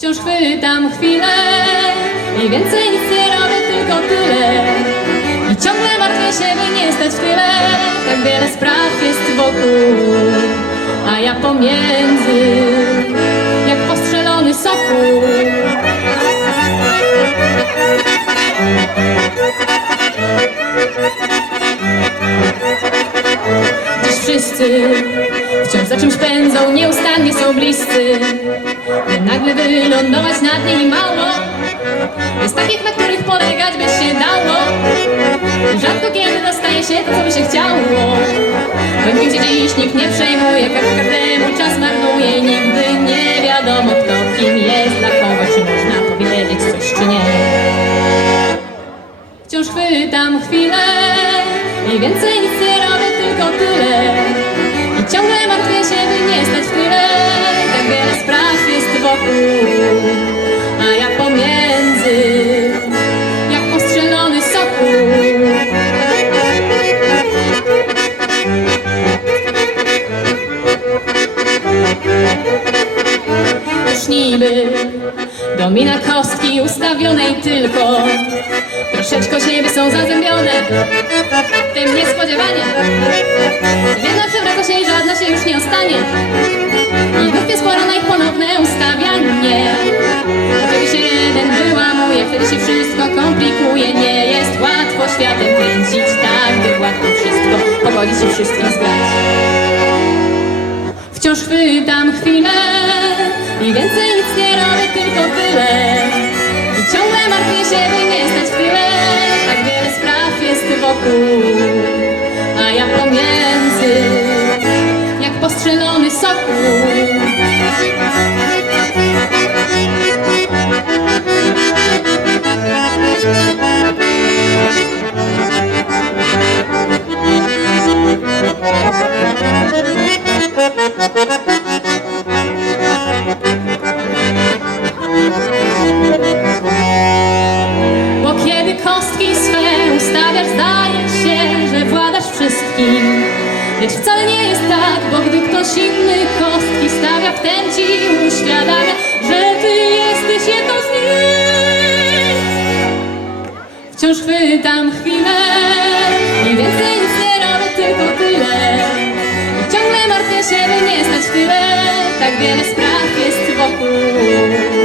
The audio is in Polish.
Wciąż chwytam chwilę i więcej nic nie robię, tylko tyle. I ciągle martwię się, by nie stać w tyle. Tak wiele spraw jest wokół, a ja pomiędzy, jak postrzelony sokół. Dziś wszyscy wciąż za czymś pędzą, nieustannie są bliscy. By nagle wylądować nad nimi mało. Jest takich, na których polegać by się dało. Rzadko kiedy dostaje się to, co by się chciało. Kim się dziś nikt nie przejmuje, każdemu czas marnuje. i Nigdy nie wiadomo, kto kim jest, dla kogo, czy można powiedzieć coś, czy nie. Wciąż chwytam chwilę i więcej nic nie robię, tylko tyle. Już niby domina kostki ustawionej tylko. Troszeczkę siebie są zazębione. Tym niespodziewanie. Jedna przewraca się i żadna się już nie ostanie. I jest pora na ich ponowne ustawianie. Wtedy się jeden wyłamuje Wtedy się wszystko komplikuje. Nie jest łatwo światem kręcić Tak by łatwo wszystko pogodzić i wszystkich zgrać Wciąż chwytam chwilę i więcej nic nie robię, tylko tyle. I ciągle martwię się, by nie stać tyle. Tak wiele spraw jest wokół, a ja pomiędzy, jak postrzelony sokół. roślinny kostki stawia w ten ci uświadamia, że ty jesteś jedną z nich. Wciąż chwytam chwilę, nie więcej nic nie robię, tylko tyle. I ciągle martwię się, by nie stać tyle, tak wiele spraw jest wokół.